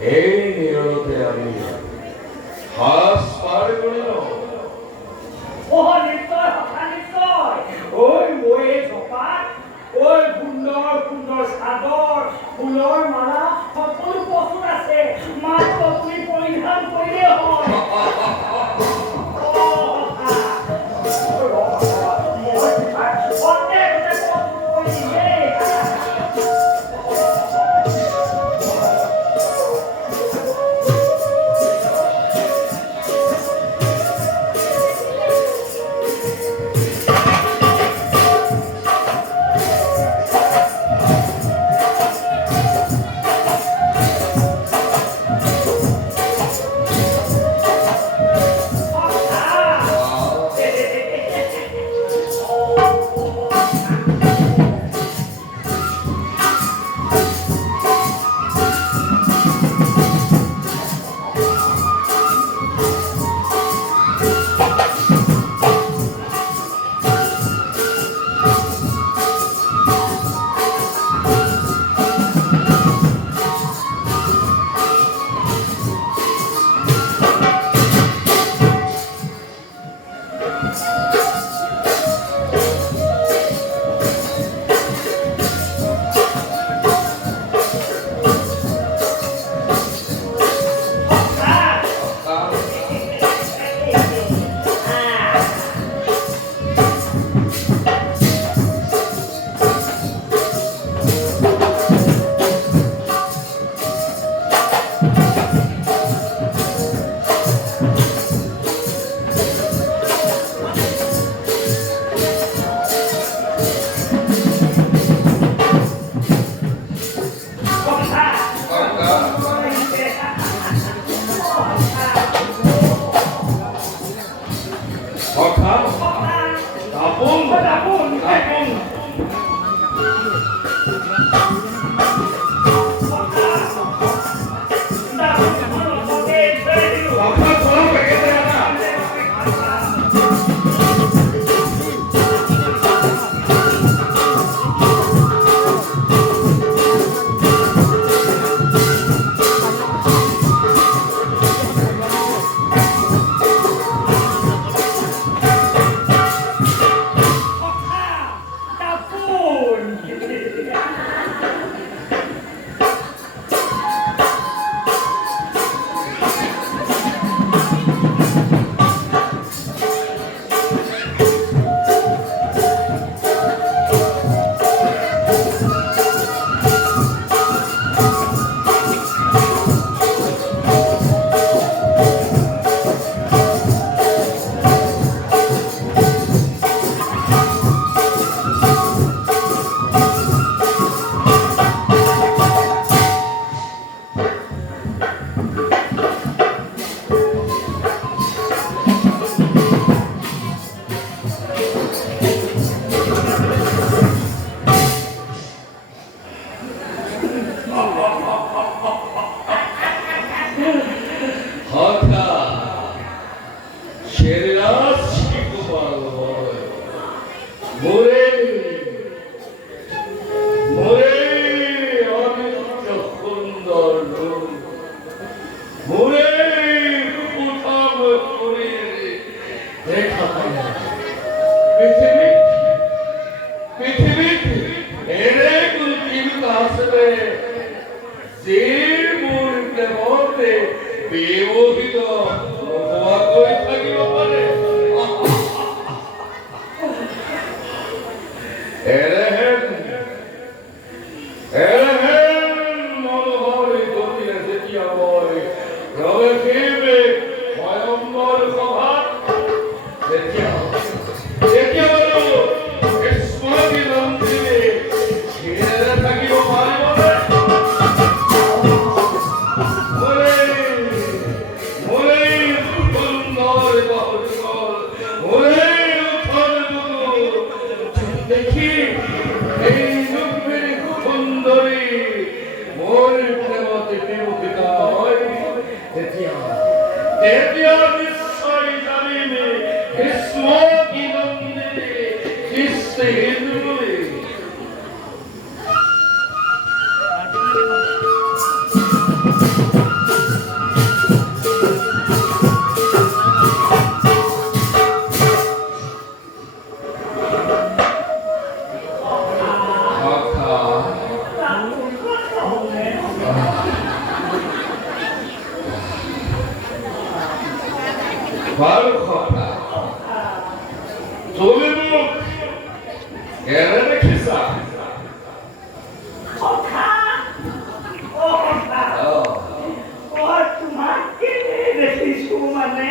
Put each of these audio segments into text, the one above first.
এই নিৰতে আমি হাস পাৰ কৰিল। নিশ্চয় নিশ্চয় ওই বইয়ে চপাত ওই সুন্দৰ সুন্দৰ চাদৰ ফুলৰ মালা সকলো প্ৰস্তুত আছে, মাত্ৰ আপুনি পৰিধান কৰিলেই হয়। ভাল কথা তুমি মোক কেনে দেখিছা তোমাক কেনে দেখিছো মানে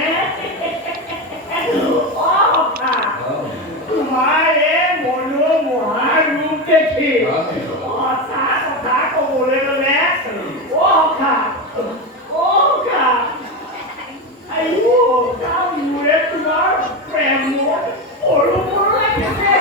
তোমাৰ এই মনোমোহা ৰূপ দেখি সঁচা কথা ক'বলৈ গ'লে মোৰে তোমাৰ প্ৰেম সৰু সৰু লাগিছে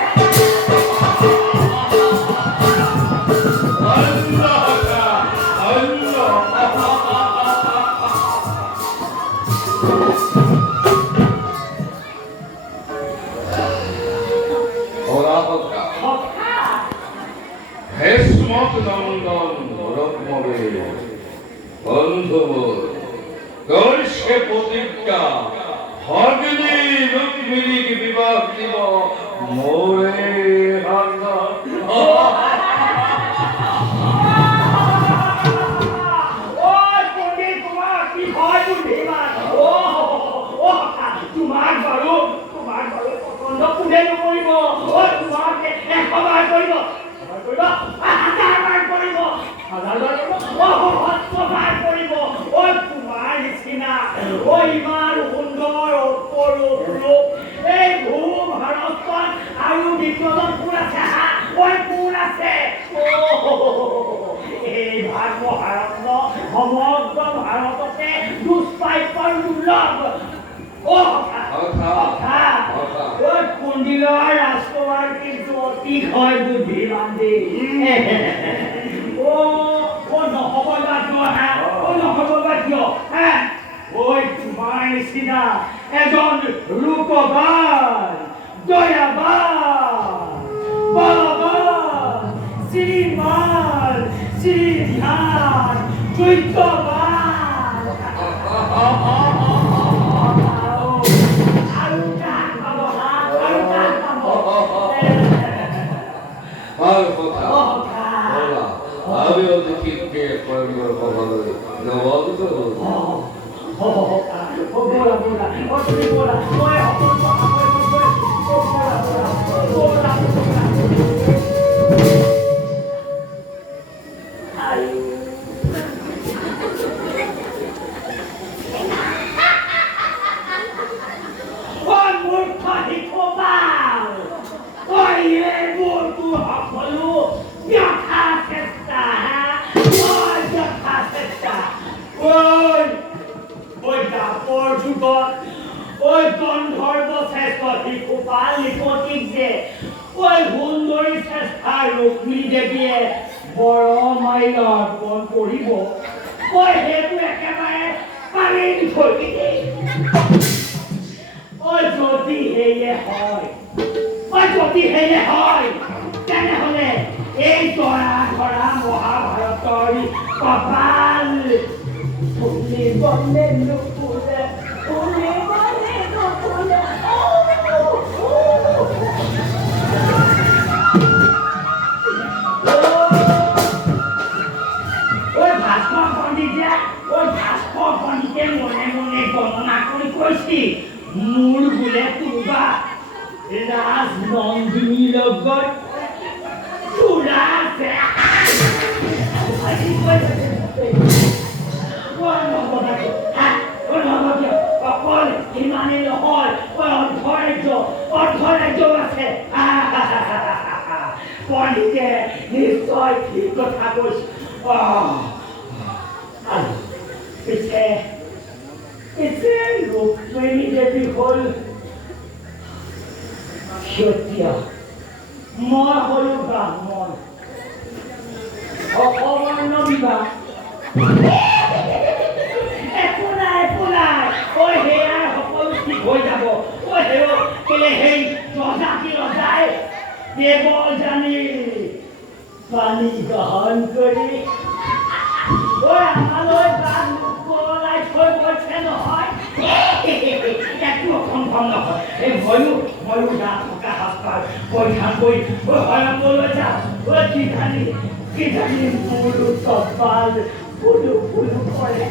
গৰ্ষে প্ৰতিজ্ঞা হগিনী ৰুক্মিণীকে বিবাহ দিব মোৰে তোমাক বাৰু পচন্দ কোনে নকৰিব তোমাক 100 বাৰ কৰিব হাজাৰ কৰিব তোমাৰ নিচিনা ইমান সুন্দৰ অপৰূপ ৰূপ এই ভূ ভাৰতখন আৰু বিপ্লৱত কোন আছে কোন আছে এই ভাৰতবৰ্ষ সমগ্ৰ ভাৰততে দুষ্প্ৰাপ্যৰ দুৰ্লভ কুণ্ডিলৰ ৰাজকুমাৰ কিন্তু অতি হয় বুদ্ধিমান দেই নহ'ব বা কিয় তোমাৰ নিচিনা এজন ৰূপৱান দয়াৱান বলৱান শ্ৰীমান শ্ৰীধান চৈত্যৱান আমিও দেখি কে কৰ্মেৰ কবলে নবাব তো তেনেহলে এই তৰা ধৰা মহাভাৰতৰ কপাল পণ্ডিতে মনে মনে গণনা কৰি কৈছি মোৰ বোলে কোনোবা ৰাজনন্দিনীৰ লগত চোৰা আছে অকল ইমানেই নহয় অৰ্থৰাজ্য আছে পণ্ডিতে নিশ্চয় ঠিক কথা কৈছে পিছে ৰুক্মিণী দেৱী হ'ল ক্ষত্ৰিয় মই হ'লো ব্ৰাহ্মণ অকৰ্ণ বিবাহ একো নাই সেয়া সকলো ঠিক হৈ যাব কেলে সেই ৰজাই দেৱৰ জানি পানী গ্ৰহণ কৰি আমালৈ গান কলাই থৈ গৈছে নহয় একো সম্ভৱ নহয় এই ময়ো গান থকা সাজপাৰ পৰিধান কৰি হৰণলৈ যাওঁ কিজানি মোৰ কপাল ফুলো কৰে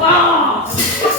Oh,